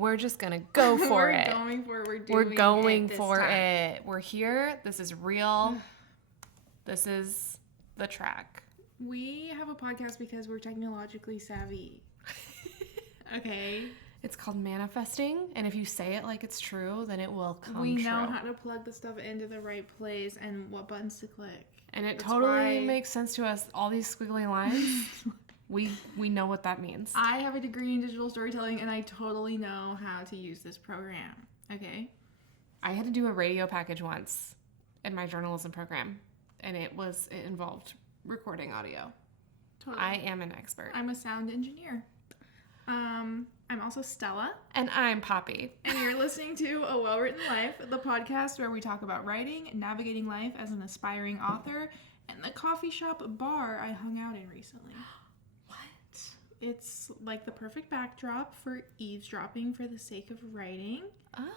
we're just going to go for it. We're going for it. We're going for it. We're here. This is real. This is the track. We have a podcast because we're technologically savvy. Okay? It's called manifesting, and if you say it like it's true, then it will come true. We know how to plug the stuff into the right place and what buttons to click. And it totally makes sense to us. All these squiggly lines, we know what that means. I have a degree in digital storytelling, and I totally know how to use this program. Okay? I had to do a radio package once in my journalism program, and it involved recording audio. Totally. I am an expert. I'm a sound engineer. I'm also Stella. And I'm Poppy. And you're listening to A Well-Written Life, the podcast where we talk about writing, navigating life as an aspiring author, and the coffee shop bar I hung out in recently. What? It's like the perfect backdrop for eavesdropping for the sake of writing,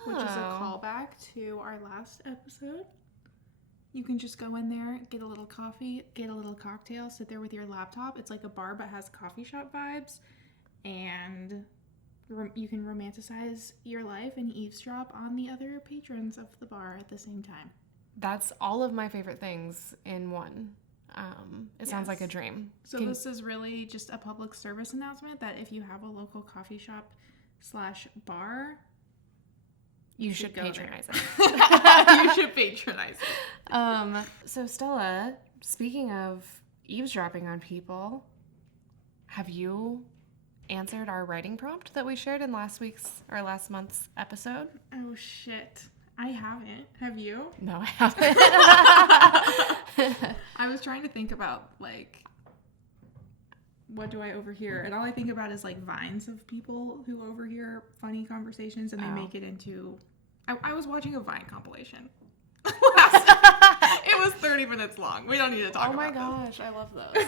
which is a callback to our last episode. You can just go in there, get a little coffee, get a little cocktail, sit there with your laptop. It's like a bar but has coffee shop vibes. And you can romanticize your life and eavesdrop on the other patrons of the bar at the same time. That's all of my favorite things in one. It sounds like a dream. So this is really just a public service announcement that if you have a local coffee shop /bar, you should patronize it. You should patronize it. So Stella, speaking of eavesdropping on people, have you answered our writing prompt that we shared in last month's episode? Oh shit. I haven't. Have you? No, I haven't. I was trying to think about, like, what do I overhear? And all I think about is, like, vines of people who overhear funny conversations and they make it into... I was watching a Vine compilation. It was 30 minutes long. We don't need to talk about it. Oh my gosh, I love those.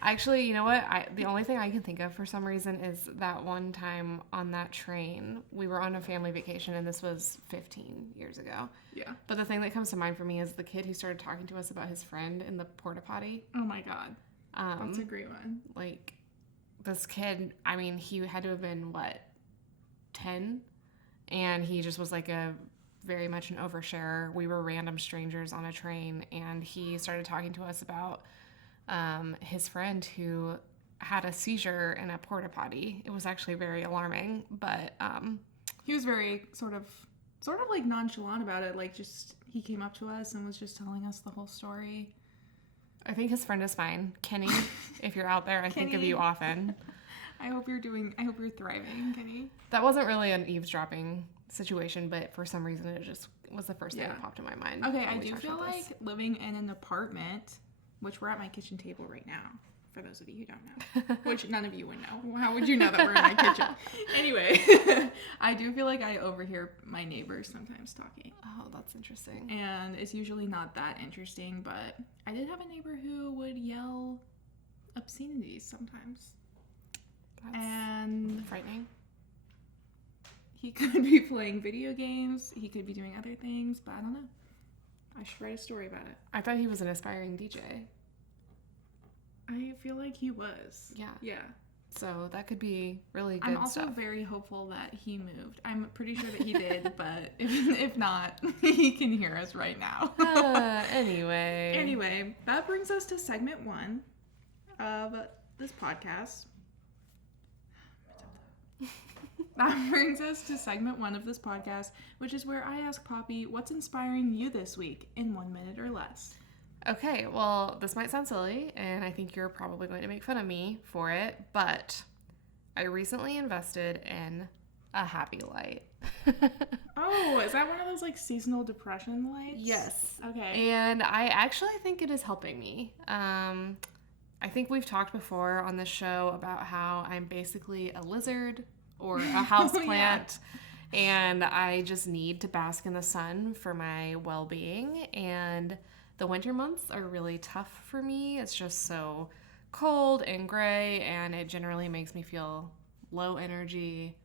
Actually, you know what? The only thing I can think of for some reason is that one time on that train, we were on a family vacation, and this was 15 years ago. Yeah. But the thing that comes to mind for me is the kid who started talking to us about his friend in the porta potty. Oh my god. That's a great one. Like, this kid, I mean, he had to have been, 10? And he just was like very much an oversharer. We were random strangers on a train, and he started talking to us about his friend who had a seizure in a porta potty. It was actually very alarming, but he was very sort of like nonchalant about it. Like, just he came up to us and was just telling us the whole story. I think his friend is fine. Kenny, if you're out there, I think of you often. I hope you're thriving, Kenny. That wasn't really an eavesdropping situation, but for some reason it just was the first thing that popped in my mind. Okay, I do feel like living in an apartment, which we're at my kitchen table right now, for those of you who don't know, which none of you would know. How would you know that we're in my kitchen? Anyway, I do feel like I overhear my neighbors sometimes talking. Oh, that's interesting. And it's usually not that interesting, but I did have a neighbor who would yell obscenities sometimes. That's frightening. He could be playing video games. He could be doing other things, but I don't know. I should write a story about it. I thought he was an aspiring DJ. I feel like he was. Yeah. Yeah. So that could be really good I'm also stuff. very hopeful that he moved. I'm pretty sure that he did, but if not, he can hear us right now. Anyway, that brings us to segment 1 of this podcast. That brings us to segment 1 of this podcast, which is where I ask Poppy, what's inspiring you this week in 1 minute or less? Okay, well, this might sound silly, and I think you're probably going to make fun of me for it, but I recently invested in a happy light. Oh, is that one of those, like, seasonal depression lights? Yes. Okay. And I actually think it is helping me. I think we've talked before on this show about how I'm basically a lizard or a houseplant, and I just need to bask in the sun for my well-being. And the winter months are really tough for me. It's just so cold and gray, and it generally makes me feel low energy,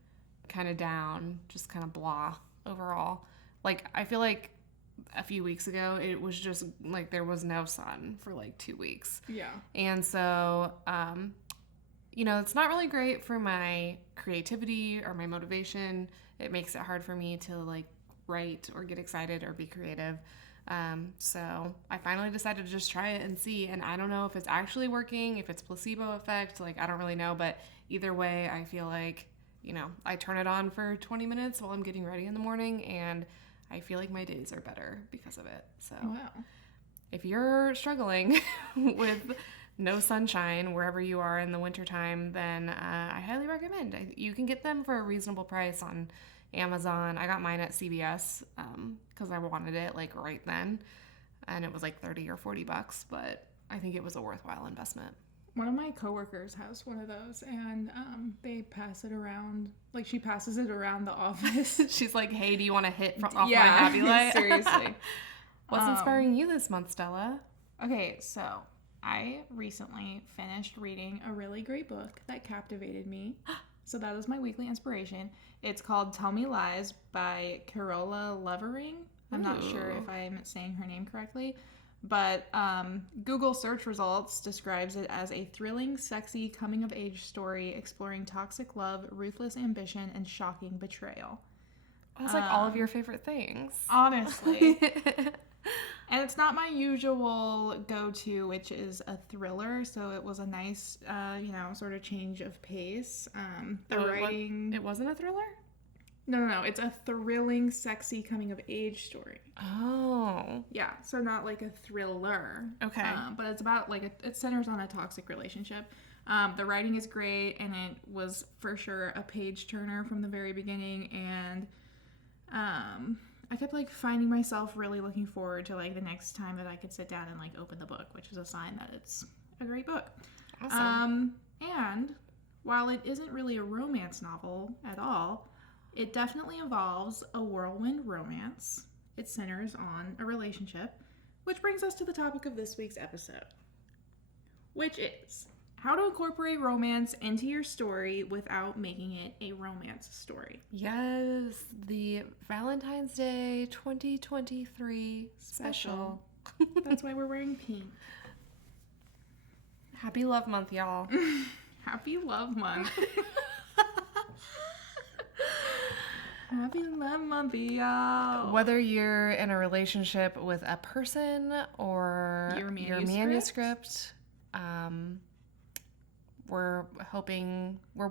kind of down, just kind of blah overall. Like, I feel like a few weeks ago, it was just like there was no sun for like 2 weeks. Yeah. And so it's not really great for my creativity or my motivation. It makes it hard for me to like write or get excited or be creative. So I finally decided to just try it and see. And I don't know if it's actually working, if it's placebo effect. Like, I don't really know. But either way, I feel like, I turn it on for 20 minutes while I'm getting ready in the morning, and I feel like my days are better because of it. So Wow. if you're struggling with no sunshine wherever you are in the wintertime, then I highly recommend. You can get them for a reasonable price on Amazon. I got mine at CVS because I wanted it like right then, and it was like $30 or $40, but I think it was a worthwhile investment. One of my coworkers has one of those, and they pass it around. Like, she passes it around the office. She's like, "Hey, do you want to hit off my happy light?" Seriously. What's inspiring you this month, Stella? Okay, so I recently finished reading a really great book that captivated me. So that is my weekly inspiration. It's called Tell Me Lies by Carola Levering. I'm not sure if I'm saying her name correctly, but Google search results describes it as a thrilling, sexy, coming-of-age story exploring toxic love, ruthless ambition, and shocking betrayal. That's like all of your favorite things. Honestly. And it's not my usual go-to, which is a thriller, so it was a nice, sort of change of pace. The writing... It wasn't a thriller? No. It's a thrilling, sexy coming-of-age story. Oh. Yeah, so not like a thriller. Okay. But it's about, it centers on a toxic relationship. The writing is great, and it was for sure a page-turner from the very beginning, and... I kept finding myself really looking forward to the next time that I could sit down and open the book, which is a sign that it's a great book. Awesome. And while it isn't really a romance novel at all, it definitely involves a whirlwind romance. It centers on a relationship, which brings us to the topic of this week's episode, which is how to incorporate romance into your story without making it a romance story. Yes, the Valentine's Day 2023 special. That's why we're wearing pink. Happy Love Month, y'all. Happy Love Month. Happy Love Month, y'all. Whether you're in a relationship with a person or your manuscript, we're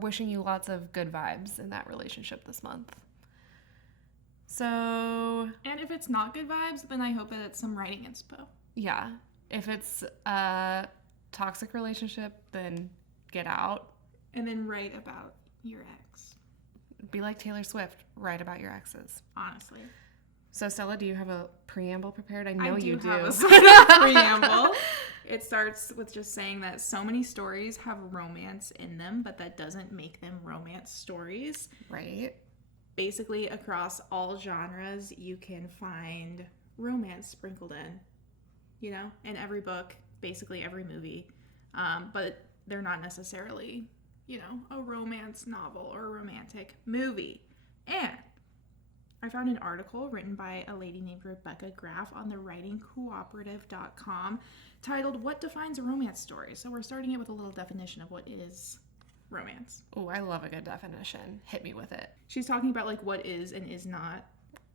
wishing you lots of good vibes in that relationship this month. So... And if it's not good vibes, then I hope that it's some writing inspo. Yeah. If it's a toxic relationship, then get out. And then write about your ex. Be like Taylor Swift. Write about your exes. Honestly. So, Stella, do you have a preamble prepared? I know you do. I have a sort of preamble. It starts with just saying that so many stories have romance in them, but that doesn't make them romance stories. Right. Basically, across all genres, you can find romance sprinkled in, in every book, basically every movie. But they're not necessarily, a romance novel or a romantic movie. And I found an article written by a lady named Rebecca Graff on the writingcooperative.com titled, What Defines a Romance Story? So we're starting it with a little definition of what is romance. Oh, I love a good definition. Hit me with it. She's talking about what is and is not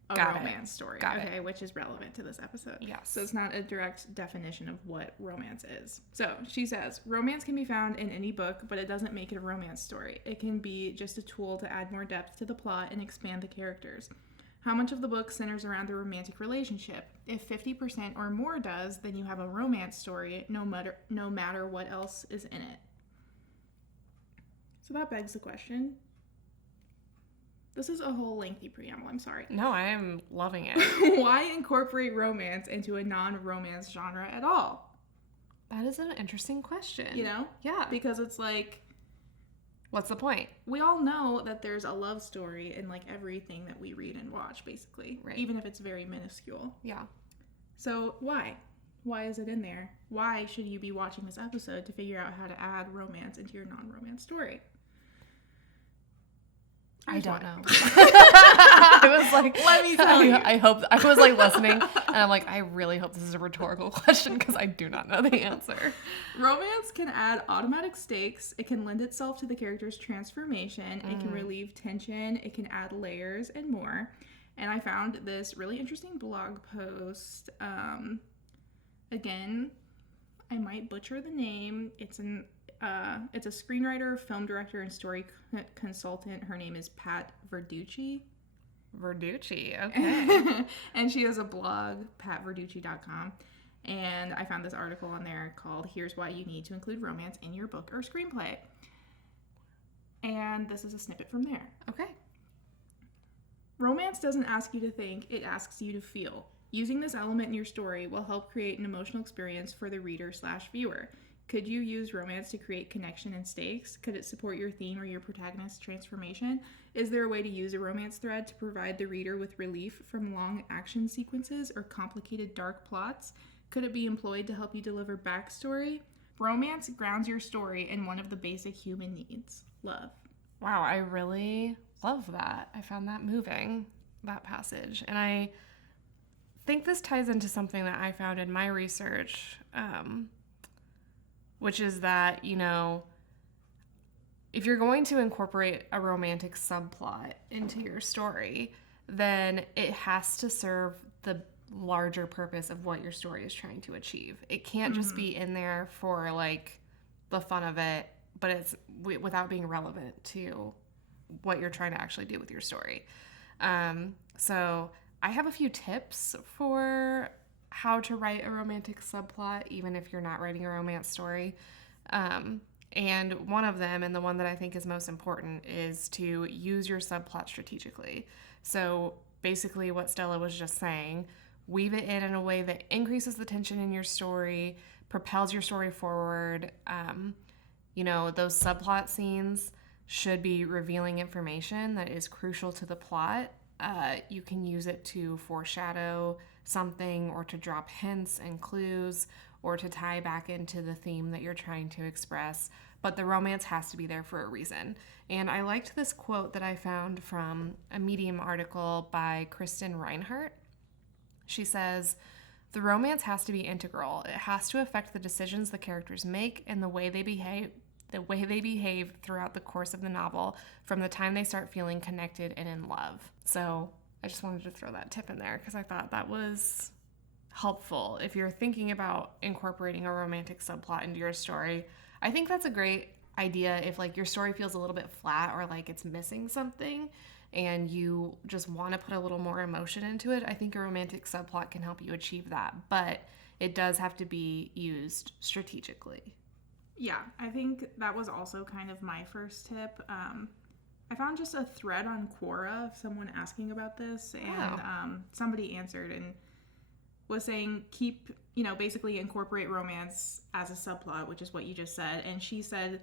a romance story. Got it. Which is relevant to this episode. Yes. So it's not a direct definition of what romance is. So she says, romance can be found in any book, but it doesn't make it a romance story. It can be just a tool to add more depth to the plot and expand the characters. How much of the book centers around the romantic relationship? If 50% or more does, then you have a romance story, no matter what else is in it. So that begs the question. This is a whole lengthy preamble, I'm sorry. No, I am loving it. Why incorporate romance into a non-romance genre at all? That is an interesting question. Yeah. Because it's what's the point? We all know that there's a love story in everything that we read and watch, basically. Right. Even if it's very minuscule. Yeah. So why? Why is it in there? Why should you be watching this episode to figure out how to add romance into your non-romance story? I don't know. I was like, let me tell you. I hope, I was like listening, and I'm like, I really hope this is a rhetorical question because I do not know the answer. Romance can add automatic stakes. It can lend itself to the character's transformation. It can relieve tension. It can add layers and more. And I found this really interesting blog post. Again, I might butcher the name. It's a screenwriter, film director, and story consultant. Her name is Pat Verducci. Verducci, okay. And she has a blog, patverducci.com. And I found this article on there called "Here's Why You Need to Include Romance in Your Book or Screenplay." And this is a snippet from there. Okay. Romance doesn't ask you to think, it asks you to feel. Using this element in your story will help create an emotional experience for the reader/viewer. Could you use romance to create connection and stakes? Could it support your theme or your protagonist's transformation? Is there a way to use a romance thread to provide the reader with relief from long action sequences or complicated dark plots? Could it be employed to help you deliver backstory? Romance grounds your story in one of the basic human needs, love. Wow, I really love that. I found that moving, that passage. And I think this ties into something that I found in my research, which is that, you know, if you're going to incorporate a romantic subplot into your story, then it has to serve the larger purpose of what your story is trying to achieve. It can't just be in there for, like, the fun of it, but it's without being relevant to what you're trying to actually do with your story. So I have a few tips for how to write a romantic subplot, even if you're not writing a romance story. And one of them, and the one that I think is most important, is to use your subplot strategically. So basically what Stella was just saying, weave it in a way that increases the tension in your story, propels your story forward. You know, those subplot scenes should be revealing information that is crucial to the plot. You can use it to foreshadow something, or to drop hints and clues, or to tie back into the theme that you're trying to express. But the romance has to be there for a reason. And I liked this quote that I found from a Medium article by Kristen Reinhardt. She says, "The romance has to be integral. It has to affect the decisions the characters make and the way they behave throughout the course of the novel, from the time they start feeling connected and in love." So I just wanted to throw that tip in there because I thought that was helpful. If you're thinking about incorporating a romantic subplot into your story, I think that's a great idea if, like, your story feels a little bit flat or like it's missing something and you just want to put a little more emotion into it. I think a romantic subplot can help you achieve that, but it does have to be used strategically. Yeah, I think that was also kind of my first tip. I found just a thread on Quora of someone asking about this, and somebody answered and was saying basically incorporate romance as a subplot, which is what you just said. And she said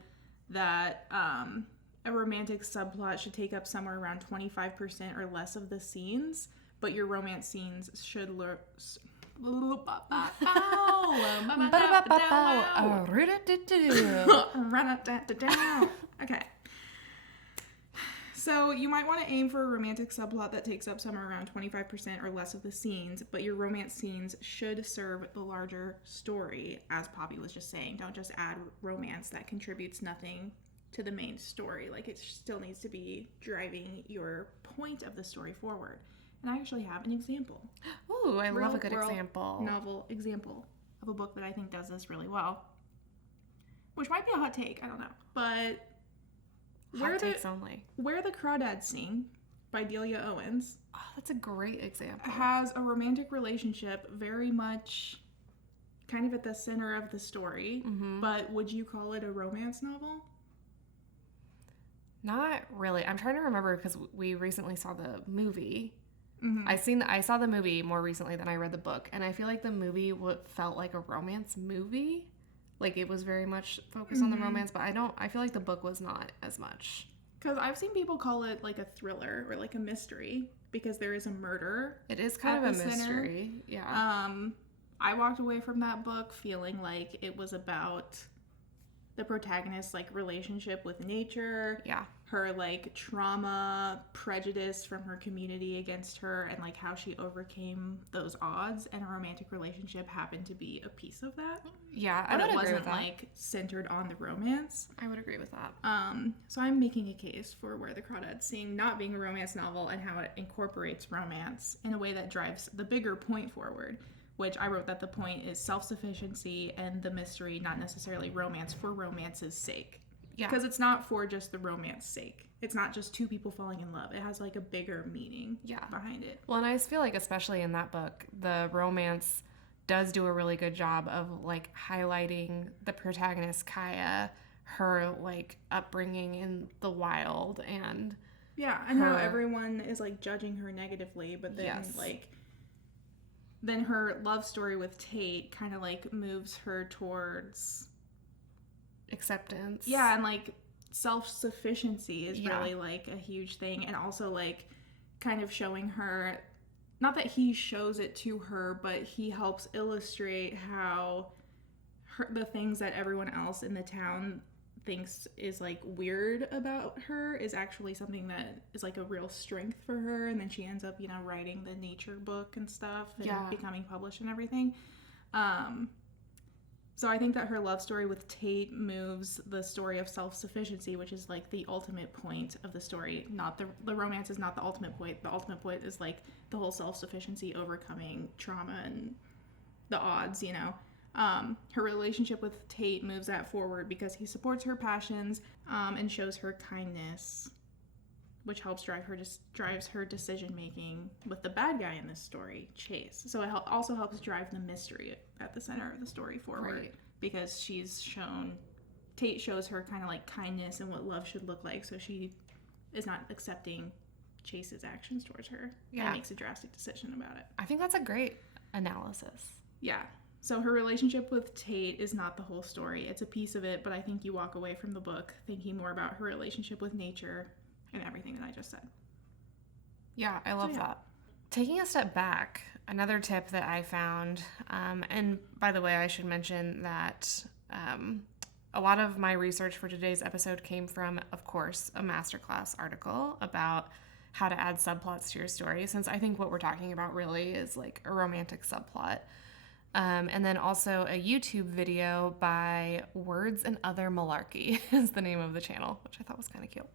that a romantic subplot should take up somewhere around 25% or less of the scenes, but your romance scenes should Okay. So you might want to aim for a romantic subplot that takes up somewhere around 25% or less of the scenes, but your romance scenes should serve the larger story, as Poppy was just saying. Don't just add romance that contributes nothing to the main story. Like, it still needs to be driving your point of the story forward. And I actually have an example. Ooh, I love a good example. Novel example of a book that I think does this really well. Which might be a hot take, I don't know. But Hot takes only. Where the Crawdads Sing by Delia Owens. Oh, that's a great example. Has a romantic relationship very much kind of at the center of the story. Mm-hmm. But would you call it a romance novel? Not really. I'm trying to remember because we recently saw the movie. Mm-hmm. I saw the movie more recently than I read the book, and I feel like the movie felt like a romance movie. Like, it was very much focused on the romance, but I feel like the book was not as much. Because I've seen people call it like a thriller or like a mystery because there is a murder. It is kind of a mystery. Yeah. I walked away from that book feeling like it was about the protagonist's, like, relationship with nature. Yeah. her like trauma, prejudice from her community against her, and like how she overcame those odds, and a romantic relationship happened to be a piece of that. Yeah, but it wasn't like centered on the romance. I would agree with that. So I'm making a case for Where the Crawdads Sing not being a romance novel and how it incorporates romance in a way that drives the bigger point forward, which I wrote that the point is self-sufficiency and the mystery, not necessarily romance for romance's sake. Yeah. Because it's not for just the romance sake. It's not just two people falling in love. It has like a bigger meaning behind it. Well, and I feel like especially in that book, the romance does do a really good job of like highlighting the protagonist Kaya, her like upbringing in the wild, and and how everyone is like judging her negatively, but then then her love story with Tate kind of like moves her towards acceptance. Yeah, and like self-sufficiency is really like a huge thing, and also like kind of showing her, not that he shows it to her, but he helps illustrate how the things that everyone else in the town thinks is like weird about her is actually something that is like a real strength for her. And then she ends up, you know, writing the nature book and stuff and becoming published and everything. So I think that her love story with Tate moves the story of self-sufficiency, which is like the ultimate point of the story. Not the romance is not the ultimate point. The ultimate point is like the whole self-sufficiency, overcoming trauma and the odds, you know. Her relationship with Tate moves that forward because he supports her passions and shows her kindness, which helps drives her decision making with the bad guy in this story, Chase. So it also helps drive the mystery at the center of the story forward, because Tate shows her kind of like kindness and what love should look like, so she is not accepting Chase's actions towards her and makes a drastic decision about it. I think that's a great analysis. Yeah. So her relationship with Tate is not the whole story. It's a piece of it, but I think you walk away from the book thinking more about her relationship with nature and everything that I just said. Yeah, I love that. Taking a step back, another tip that I found, and by the way, I should mention that a lot of my research for today's episode came from, of course, a masterclass article about how to add subplots to your story, since I think what we're talking about really is like a romantic subplot. And then also a YouTube video by Words and Other Malarkey is the name of the channel, which I thought was kind of cute.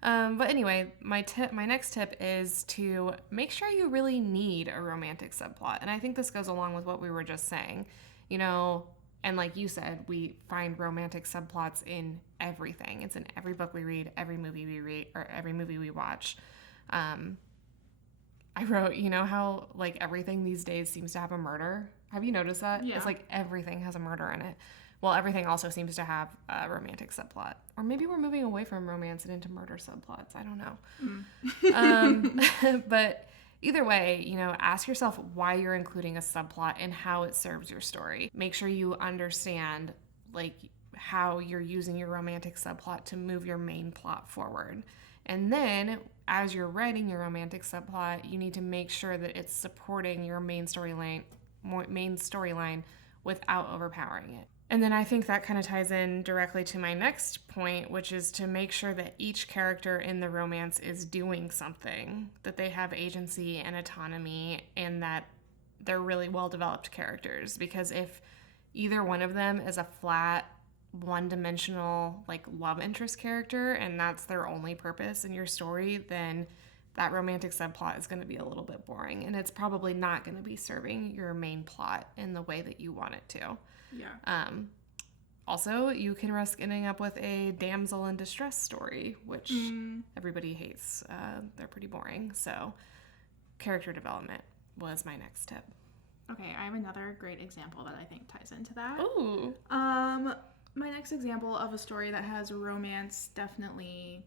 But anyway, my next tip is to make sure you really need a romantic subplot. And I think this goes along with what we were just saying, you know, and like you said, we find romantic subplots in everything. It's in every book we read, every movie we read, or every movie we watch. I wrote, you know how like everything these days seems to have a murder? Have you noticed that? Yeah. It's like everything has a murder in it. Well, everything also seems to have a romantic subplot. Or maybe we're moving away from romance and into murder subplots. I don't know. But either way, you know, ask yourself why you're including a subplot and how it serves your story. Make sure you understand like how you're using your romantic subplot to move your main plot forward. And then as you're writing your romantic subplot, you need to make sure that it's supporting your main storyline without overpowering it. And then I think that kind of ties in directly to my next point, which is to make sure that each character in the romance is doing something, that they have agency and autonomy, and that they're really well-developed characters. Because if either one of them is a flat, one-dimensional, like, love interest character, and that's their only purpose in your story, then that romantic subplot is going to be a little bit boring, and it's probably not going to be serving your main plot in the way that you want it to. Yeah. Also, you can risk ending up with a damsel in distress story, which everybody hates. They're pretty boring. So, character development was my next tip. Okay, I have another great example that I think ties into that. Ooh. My next example of a story that has romance definitely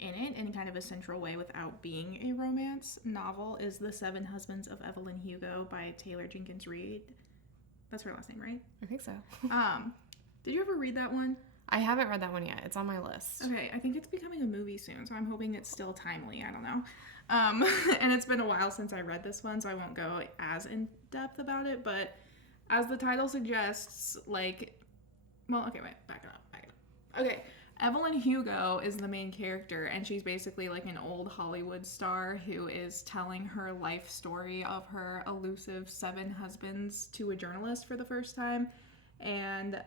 in it in kind of a central way without being a romance novel is The Seven Husbands of Evelyn Hugo by Taylor Jenkins Reid. That's her last name, right? I think so. Did you ever read that one? I haven't read that one yet. It's on my list. Okay, I think it's becoming a movie soon, so I'm hoping it's still timely. I don't know. And it's been a while since I read this one, so I won't go as in depth about it, but as the title suggests, like, well, okay, wait, back it up. Okay, Evelyn Hugo is the main character, and she's basically like an old Hollywood star who is telling her life story of her elusive 7 husbands to a journalist for the first time. And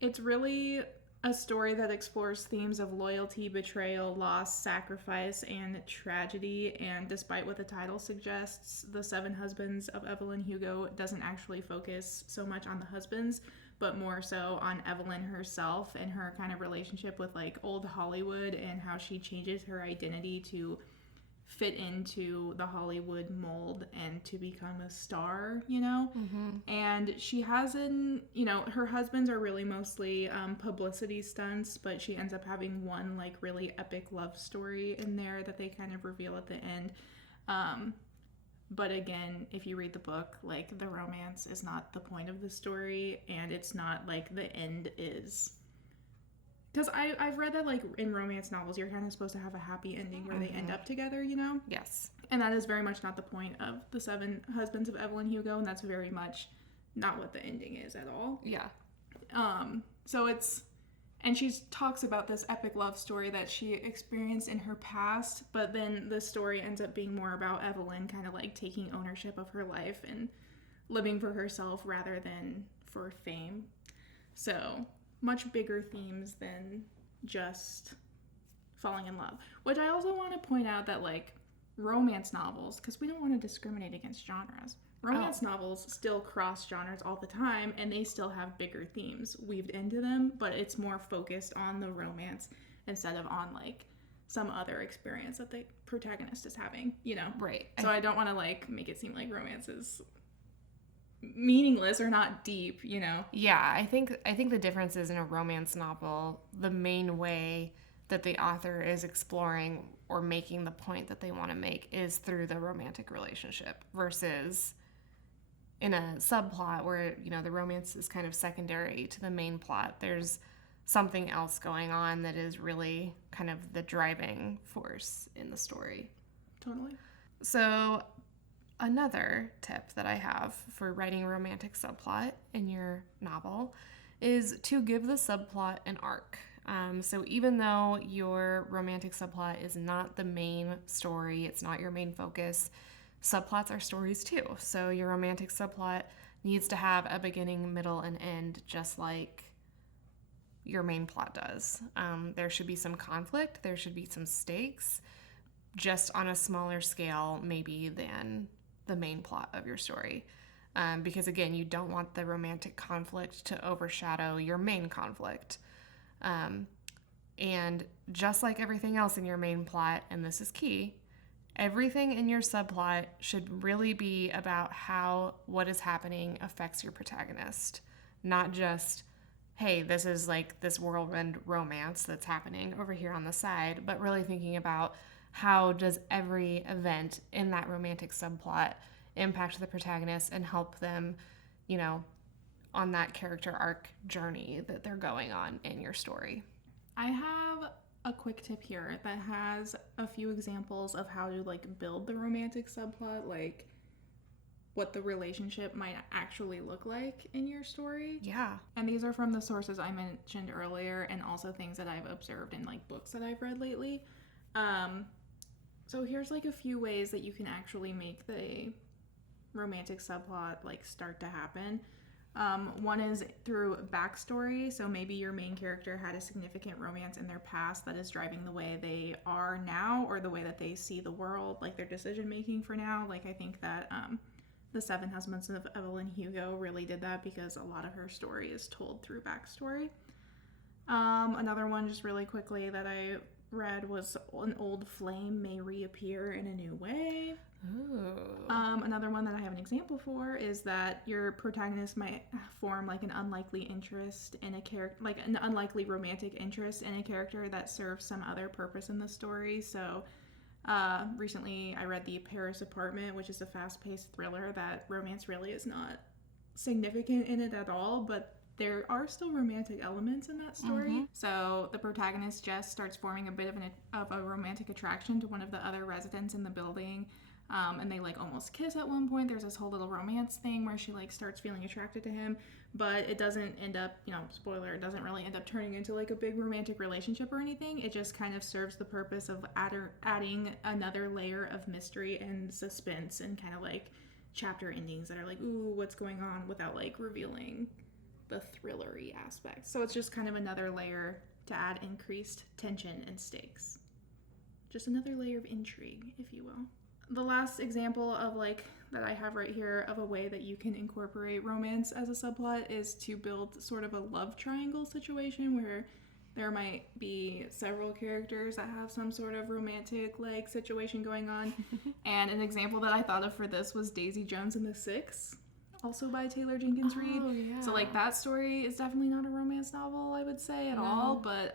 it's really a story that explores themes of loyalty, betrayal, loss, sacrifice, and tragedy. And despite what the title suggests, The 7 Husbands of Evelyn Hugo doesn't actually focus so much on the husbands, but more so on Evelyn herself and her kind of relationship with like old Hollywood and how she changes her identity to fit into the Hollywood mold and to become a star, you know? And she hasn't, her husbands are really mostly publicity stunts, but she ends up having one like really epic love story in there that they kind of reveal at the end. But again, if you read the book, like the romance is not the point of the story, and it's not like the end is. Because I've read that like in romance novels, you're kind of supposed to have a happy ending where they end up together, Yes. And that is very much not the point of The 7 Husbands of Evelyn Hugo, and that's very much not what the ending is at all. Yeah. So it's. And she talks about this epic love story that she experienced in her past, but then the story ends up being more about Evelyn kind of like taking ownership of her life and living for herself rather than for fame. So much bigger themes than just falling in love. Which I also want to point out that like romance novels, because we don't want to discriminate against genres. Romance novels still cross genres all the time, and they still have bigger themes weaved into them, but it's more focused on the romance instead of on like some other experience that the protagonist is having, Right. So I don't want to like make it seem like romance is meaningless or not deep, Yeah, I think the difference is in a romance novel, the main way that the author is exploring or making the point that they want to make is through the romantic relationship versus in a subplot where, the romance is kind of secondary to the main plot. There's something else going on that is really kind of the driving force in the story. Totally. So another tip that I have for writing a romantic subplot in your novel is to give the subplot an arc. So even though your romantic subplot is not the main story, it's not your main focus, subplots are stories too. So your romantic subplot needs to have a beginning, middle, and end, just like your main plot does. There should be some conflict, there should be some stakes, just on a smaller scale maybe than the main plot of your story. Because again, you don't want the romantic conflict to overshadow your main conflict. And just like everything else in your main plot, and this is key, everything in your subplot should really be about how what is happening affects your protagonist. Not just, hey, this is like this whirlwind romance that's happening over here on the side, but really thinking about how does every event in that romantic subplot impact the protagonist and help them, on that character arc journey that they're going on in your story. I have a quick tip here that has a few examples of how to like build the romantic subplot, like what the relationship might actually look like in your story. Yeah. And these are from the sources I mentioned earlier and also things that I've observed in like books that I've read lately. So here's like a few ways that you can actually make the romantic subplot like start to happen. One is through backstory. So maybe your main character had a significant romance in their past that is driving the way they are now or the way that they see the world, like their decision making for now. Like I think that The 7 Husbands of Evelyn Hugo really did that because a lot of her story is told through backstory. Another one just really quickly that I read was an old flame may reappear in a new way. Another one that I have an example for is that your protagonist might form like an unlikely interest in a character, like an unlikely romantic interest in a character that serves some other purpose in the story. So recently I read The Paris Apartment, which is a fast-paced thriller that romance really is not significant in it at all, but there are still romantic elements in that story. Mm-hmm. So the protagonist, Jess, starts forming a bit of a romantic attraction to one of the other residents in the building. And they like almost kiss at one point. There's this whole little romance thing where she like starts feeling attracted to him, but it doesn't end up, spoiler, it doesn't really end up turning into like a big romantic relationship or anything. It just kind of serves the purpose of adding another layer of mystery and suspense and kind of like chapter endings that are like, ooh, what's going on, without like revealing the thrillery aspect. So it's just kind of another layer to add increased tension and stakes. Just another layer of intrigue, if you will. The last example of like that I have right here of a way that you can incorporate romance as a subplot is to build sort of a love triangle situation where there might be several characters that have some sort of romantic like situation going on. And an example that I thought of for this was Daisy Jones and the Six, also by Taylor Jenkins Reid. Yeah. So like that story is definitely not a romance novel, I would say, at all, but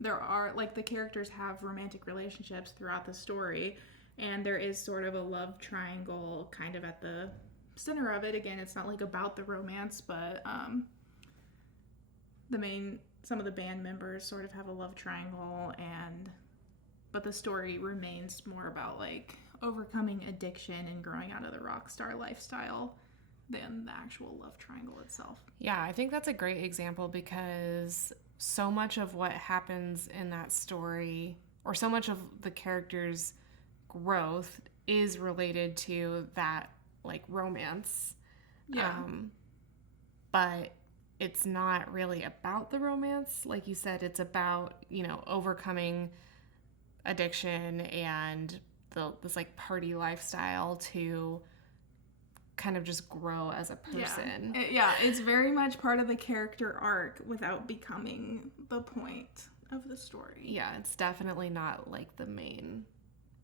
there are like the characters have romantic relationships throughout the story. And there is sort of a love triangle kind of at the center of it. Again, it's not like about the romance, but some of the band members sort of have a love triangle, but the story remains more about like overcoming addiction and growing out of the rock star lifestyle than the actual love triangle itself. Yeah, I think that's a great example because so much of what happens in that story, or so much of the characters' growth, is related to that like romance. Yeah. But it's not really about the romance. Like you said, it's about, overcoming addiction and this like party lifestyle to kind of just grow as a person. Yeah, it's very much part of the character arc without becoming the point of the story. Yeah, it's definitely not like the main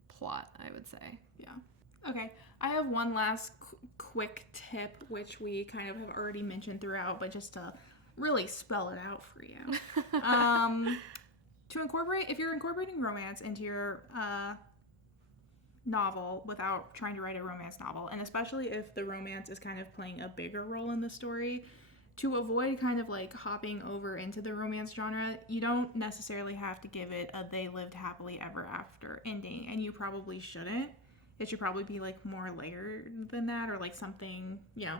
plot, I would say. Yeah. Okay, I have one last quick tip, which we kind of have already mentioned throughout, but just to really spell it out for you. If you're incorporating romance into your novel without trying to write a romance novel, and especially if the romance is kind of playing a bigger role in the story, to avoid kind of like hopping over into the romance genre, you don't necessarily have to give it a they lived happily ever after ending, and you probably shouldn't. It should probably be like more layered than that, or like something,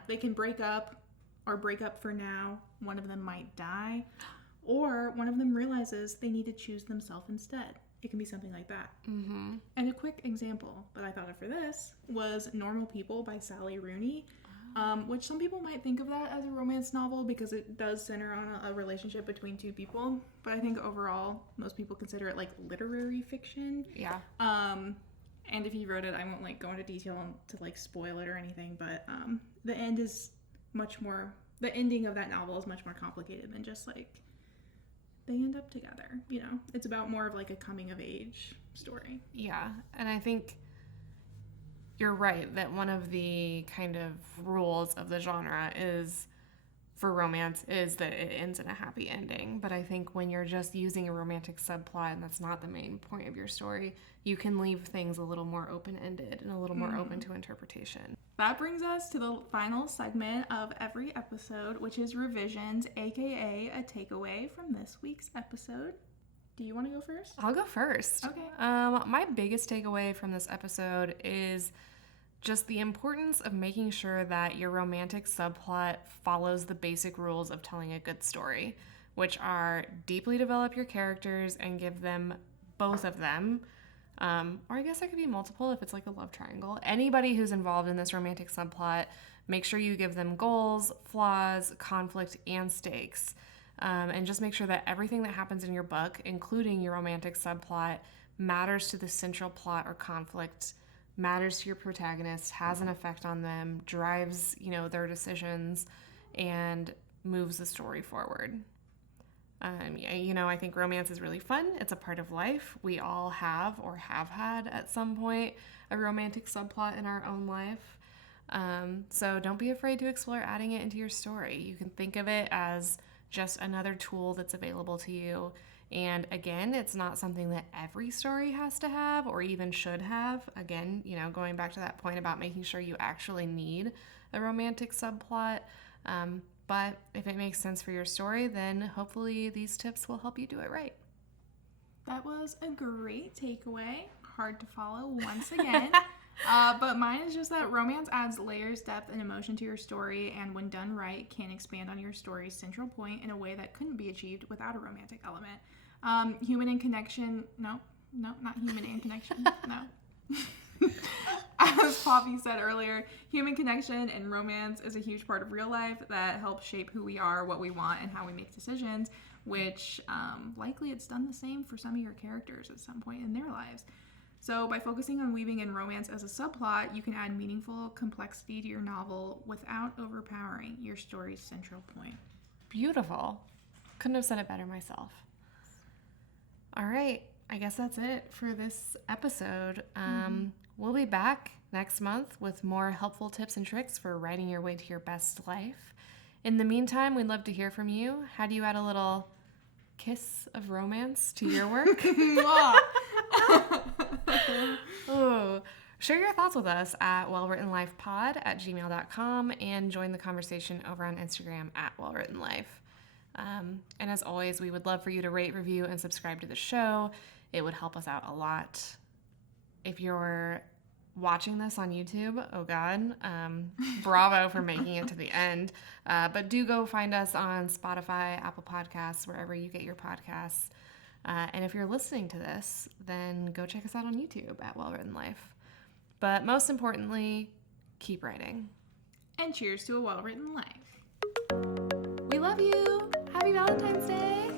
they can break up or break up for now. One of them might die, or one of them realizes they need to choose themselves instead. It can be something like that. Mm-hmm. And a quick example that I thought of for this was Normal People by Sally Rooney, which some people might think of that as a romance novel because it does center on a relationship between two people. But I think overall, most people consider it like literary fiction. Yeah. And if you wrote it, I won't like go into detail to like spoil it or anything, but the end is the ending of that novel is much more complicated than just like they end up together, It's about more of like a coming of age story. Yeah, and I think you're right that one of the kind of rules of the genre is for romance is that it ends in a happy ending. But I think when you're just using a romantic subplot and that's not the main point of your story, you can leave things a little more open-ended and a little more open to interpretation. That brings us to the final segment of every episode, which is revisions, aka a takeaway from this week's episode. Do you want to go first? I'll go first. Okay. My biggest takeaway from this episode is just the importance of making sure that your romantic subplot follows the basic rules of telling a good story, which are deeply develop your characters and give them, both of them, or I guess it could be multiple if it's like a love triangle. Anybody who's involved in this romantic subplot, make sure you give them goals, flaws, conflict, and stakes. And just make sure that everything that happens in your book, including your romantic subplot, matters to the central plot or conflict, matters to your protagonist, has an effect on them, drives, their decisions, and moves the story forward. I think romance is really fun. It's a part of life. We all have or have had at some point a romantic subplot in our own life. So don't be afraid to explore adding it into your story. You can think of it as just another tool that's available to you. And again, it's not something that every story has to have or even should have. Again, going back to that point about making sure you actually need a romantic subplot. But if it makes sense for your story, then hopefully these tips will help you do it right. That was a great takeaway. Hard to follow once again. But mine is just that romance adds layers, depth, and emotion to your story, and when done right, can expand on your story's central point in a way that couldn't be achieved without a romantic element. Human in connection. No, not human in connection. No. As Poppy said earlier, human connection and romance is a huge part of real life that helps shape who we are, what we want, and how we make decisions, which likely it's done the same for some of your characters at some point in their lives. So by focusing on weaving in romance as a subplot, you can add meaningful complexity to your novel without overpowering your story's central point. Beautiful. Couldn't have said it better myself. All right. I guess that's it for this episode. We'll be back next month with more helpful tips and tricks for writing your way to your best life. In the meantime, we'd love to hear from you. How do you add a little kiss of romance to your work? Ooh. Share your thoughts with us at wellwrittenlifepod@gmail.com and join the conversation over on Instagram at wellwrittenlife. And as always, we would love for you to rate, review, and subscribe to the show. It would help us out a lot. If you're watching this on YouTube, oh God, bravo for making it to the end. But do go find us on Spotify, Apple Podcasts, wherever you get your podcasts. And if you're listening to this, then go check us out on YouTube at Well Written Life. But most importantly, keep writing. And cheers to a well-written life. We love you. Happy Valentine's Day.